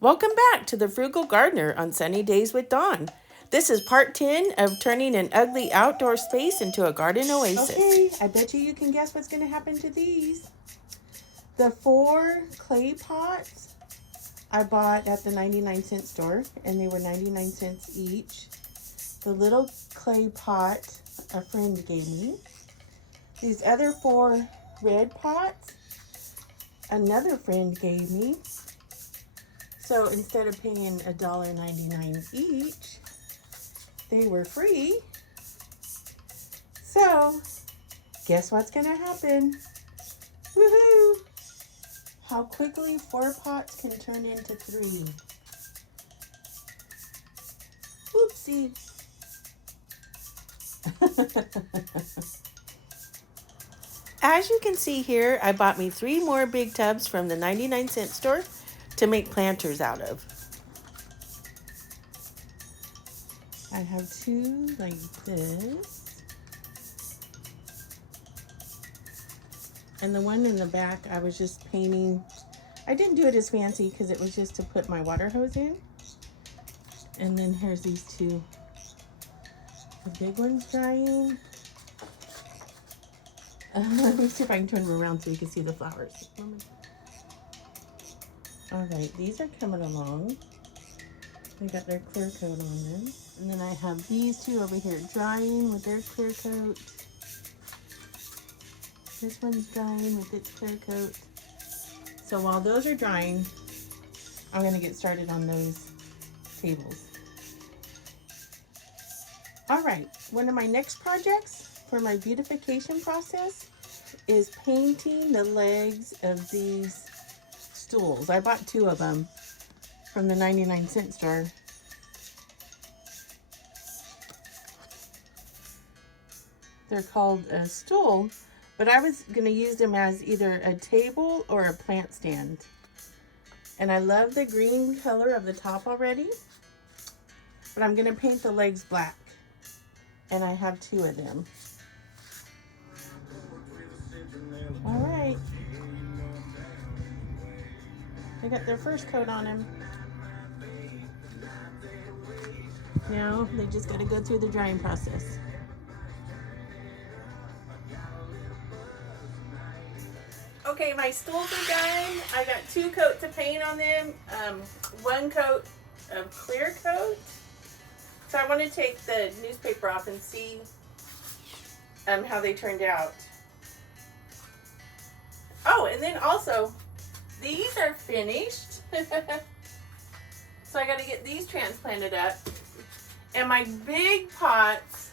Welcome back to the Frugal Gardener on Sunny Days with Dawn. This is part 10 of turning an ugly outdoor space into a garden oasis. Okay, I bet you can guess what's going to happen to these. The 4 clay pots I bought at the 99-cent store, and they were 99 cents each. The little clay pot a friend gave me. These other 4 red pots another friend gave me. So instead of paying $1.99 each, they were free. So guess what's gonna happen? Woohoo! How quickly 4 pots can turn into 3. Oopsie. As you can see here, I bought me 3 more big tubs from the 99-cent store to make planters out of. I have 2 like this. And the one in the back, I was just painting. I didn't do it as fancy because it was just to put my water hose in. And then here's these 2. The big one's drying. Let me see if I can turn them around so you can see the flowers. All right, these are coming along. They got their clear coat on them. And then I have these 2 over here drying with their clear coat. This one's drying with its clear coat. So while those are drying, I'm gonna get started on those tables. All right, one of my next projects for my beautification process is painting the legs of these stools. I bought 2 of them from the 99-cent store. They're called a stool, but I was gonna use them as either a table or a plant stand. And I love the green color of the top already, but I'm gonna paint the legs black. And I have 2 of them. All right. They got their first coat on them. Now they just gotta go through the drying process. Okay, my stools are done. I got 2 coats of paint on them. 1 coat of clear coat. So I want to take the newspaper off and see how they turned out. Oh, and then also, these are finished. So I got to get these transplanted up. And my big pots,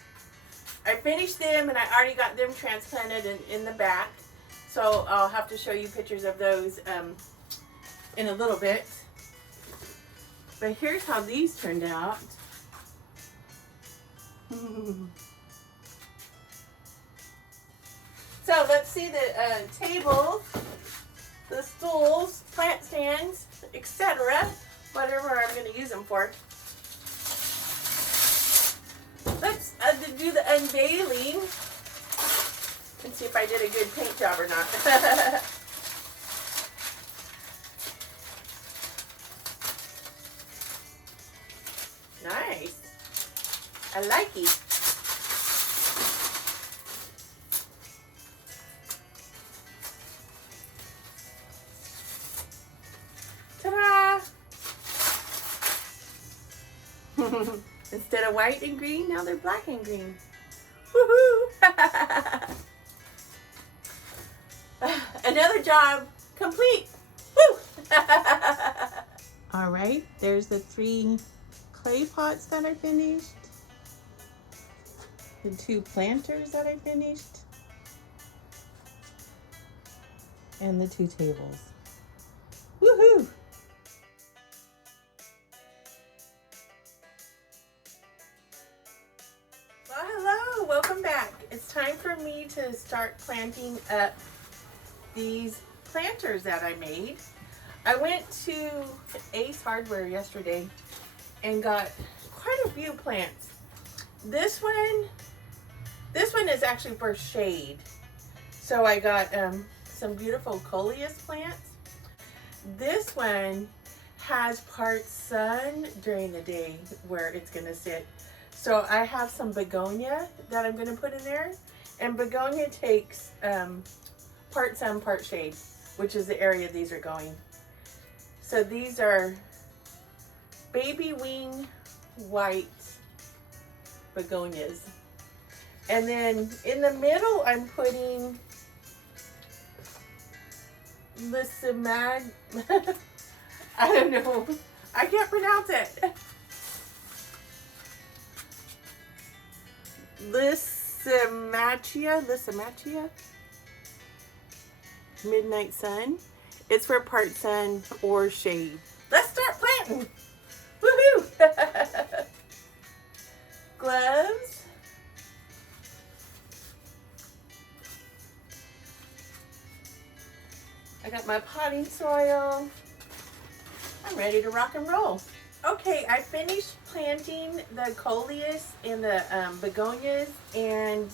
I finished them and I already got them transplanted in the back. So I'll have to show you pictures of those in a little bit. But here's how these turned out. So let's see the tables, the stools, plant stands, etc. Whatever I'm going to use them for. Let's do the unveiling and see if I did a good paint job or not. Nice. I like it. Ta-da! Instead of white and green, now they're black and green. Woohoo! Another job complete. Woo! All right, there's the 3 clay pots that I finished. The 2 planters that I finished. And the 2 tables. Woohoo! Well, hello, welcome back. It's time for me to start planting up these planters that I made. I went to Ace Hardware yesterday and got quite a few plants. This one is actually for shade. So I got some beautiful Coleus plants. This one has part sun during the day where it's going to sit. So I have some begonia that I'm going to put in there. And begonia takes part sun, part shade, which is the area these are going. So these are baby wing white begonias. And then in the middle, I'm putting Lysimag. I don't know. I can't pronounce it. Lysimachia. Midnight Sun. It's for part sun or shade. Let's start planting. Woohoo! Gloves. I got my potting soil. I'm ready to rock and roll. Okay, I finished planting the Coleus and the begonias and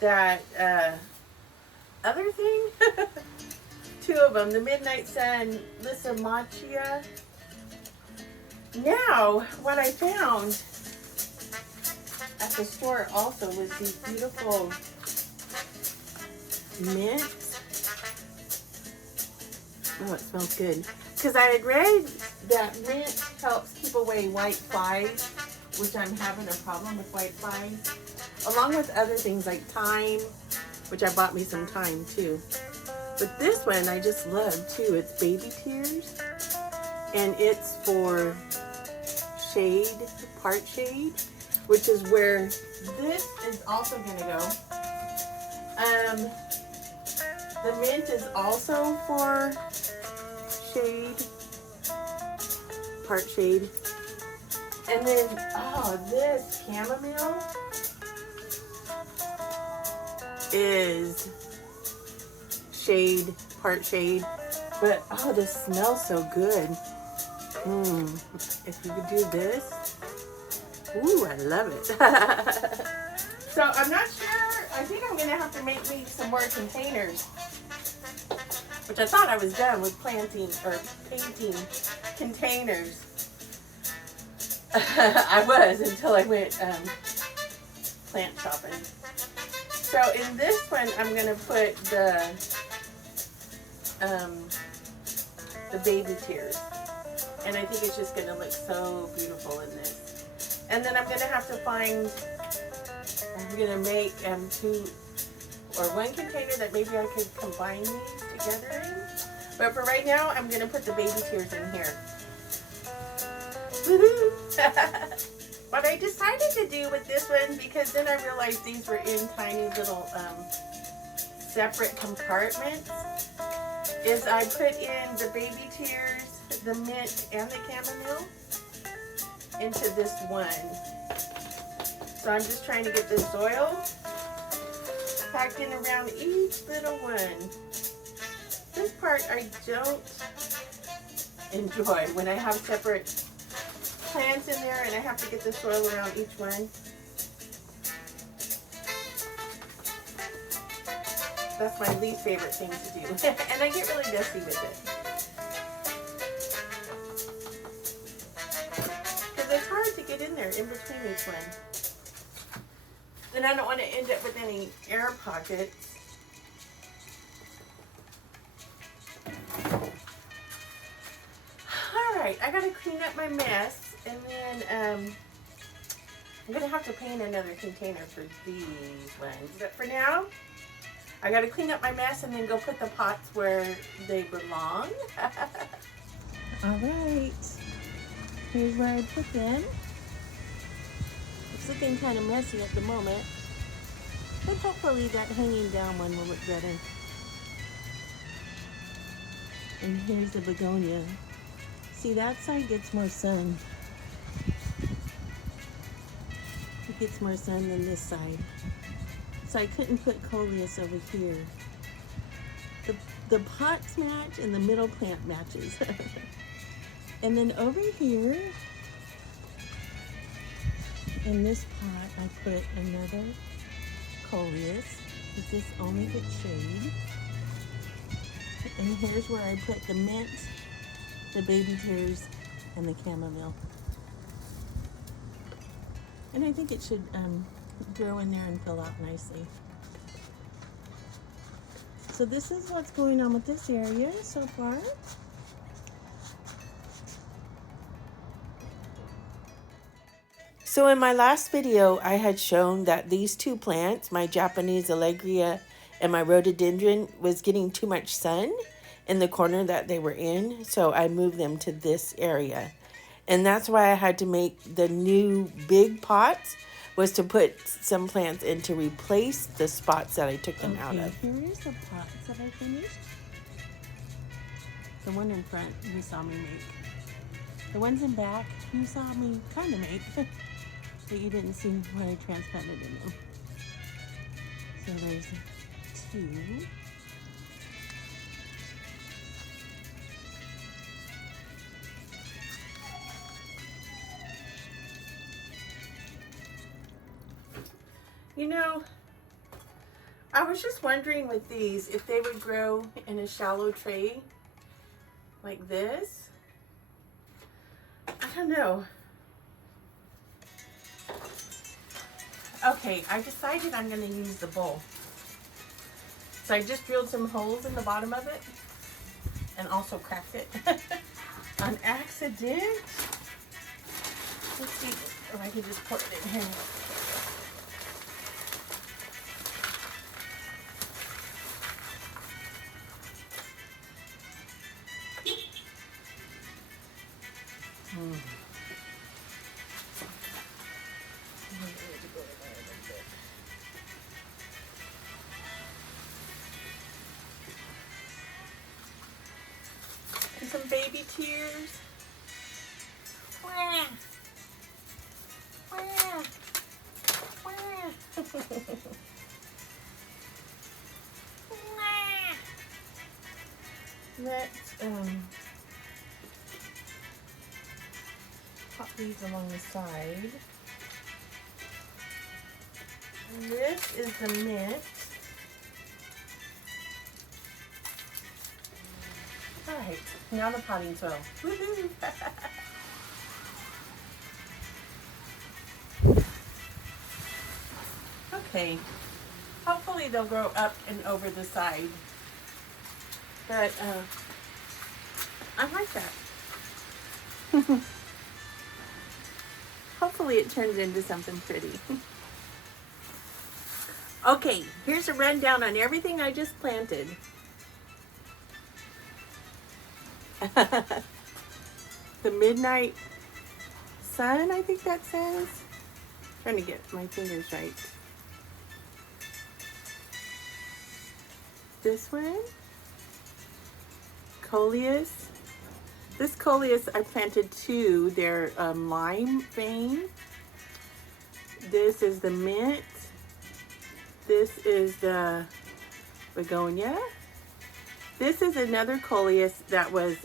that other thing. Two of them, the Midnight Sun, Lysimachia. Now, what I found at the store also was these beautiful mint. Oh, it smells good. Because I had read that mint helps keep away white flies, which I'm having a problem with white flies, along with other things like thyme, which I bought me some thyme too. But this one I just love too. It's baby tears, and it's for shade, part shade, which is where this is also going to go. The mint is also for shade, part shade. And then, oh, this chamomile is shade, part shade. But, oh, this smells so good. If you could do this. Ooh, I love it. So, I'm not sure. I think I'm going to have to make me some more containers. Which I thought I was done with planting or painting containers. I was until I went plant shopping. So in this one, I'm gonna put the baby tears, and I think it's just gonna look so beautiful in this. And then I'm gonna have to find. I'm gonna make two or one container that maybe I could combine these together in. But for right now, I'm gonna put the baby tears in here. Woohoo! What I decided to do with this one, because then I realized these were in tiny little separate compartments, is I put in the baby tears, the mint, and the chamomile into this one. So I'm just trying to get this soil packed in around each little one. This part I don't enjoy, when I have separate plants in there and I have to get the soil around each one. That's my least favorite thing to do. And I get really messy with it. Because it's hard to get in there in between each one. And I don't want to end up with any air pockets. Alright, I gotta clean up my mess. And then I'm going to have to paint another container for these ones. But for now, I got to clean up my mess and then go put the pots where they belong. Alright, here's where I put them. It's looking kind of messy at the moment, but hopefully that hanging down one will look better. And here's the begonia. See, that side gets more sun. It gets more sun than this side. So I couldn't put Coleus over here. The pots match and the middle plant matches. And then over here, in this pot, I put another Coleus, because this only gets shade. And here's where I put the mint the baby tears, and the chamomile. And I think it should grow in there and fill out nicely. So this is what's going on with this area so far. So in my last video, I had shown that these two plants, my Japanese Allegria and my rhododendron, was getting too much sun in the corner that they were in. So I moved them to this area. And that's why I had to make the new big pots, was to put some plants in to replace the spots that I took them out of. Here is the pots that I finished. The one in front you saw me make. The ones in back you saw me kind of make. But you didn't see what I transplanted in them. So there's 2. You know, I was just wondering with these if they would grow in a shallow tray like this. I don't know. Okay, I decided I'm going to use the bowl. So I just drilled some holes in the bottom of it and also cracked it on accident. Let's see if I can just pour it in here. And some baby tears. Wah. Wah. Wah. Let's pop these along the side. This is the mint. Alright, now the potting soil. Woohoo! Okay, hopefully they'll grow up and over the side. But I like that. Hopefully it turns into something pretty. Okay, here's a rundown on everything I just planted. The midnight sun, I think that says. Trying to get my fingers right. This one, Coleus. This Coleus I planted 2. They're lime vein. This is the mint. This is the begonia. This is another Coleus that was,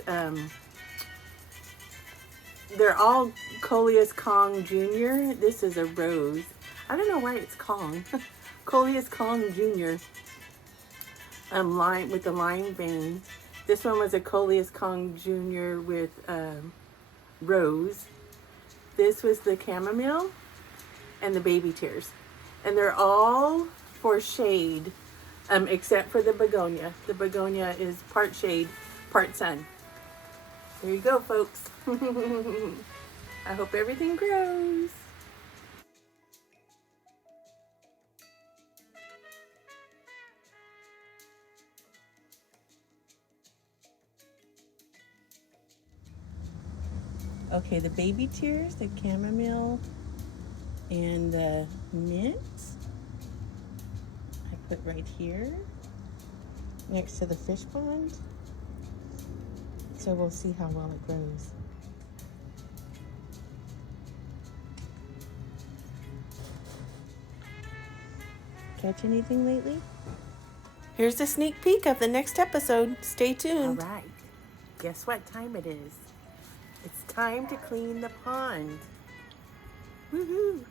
they're all Coleus Kong Jr. This is a rose. I don't know why it's Kong. Coleus Kong Jr. Lime with the lime vein. This one was a Coleus Kong Jr. with rose. This was the chamomile and the baby tears. And they're all for shade, except for the begonia. The begonia is part shade, part sun. There you go, folks. I hope everything grows. Okay, the baby tears, the chamomile, and the mint, I put right here next to the fish pond. So we'll see how well it grows. Catch anything lately? Here's a sneak peek of the next episode. Stay tuned. All right. Guess what time it is? It's time to clean the pond. Woohoo!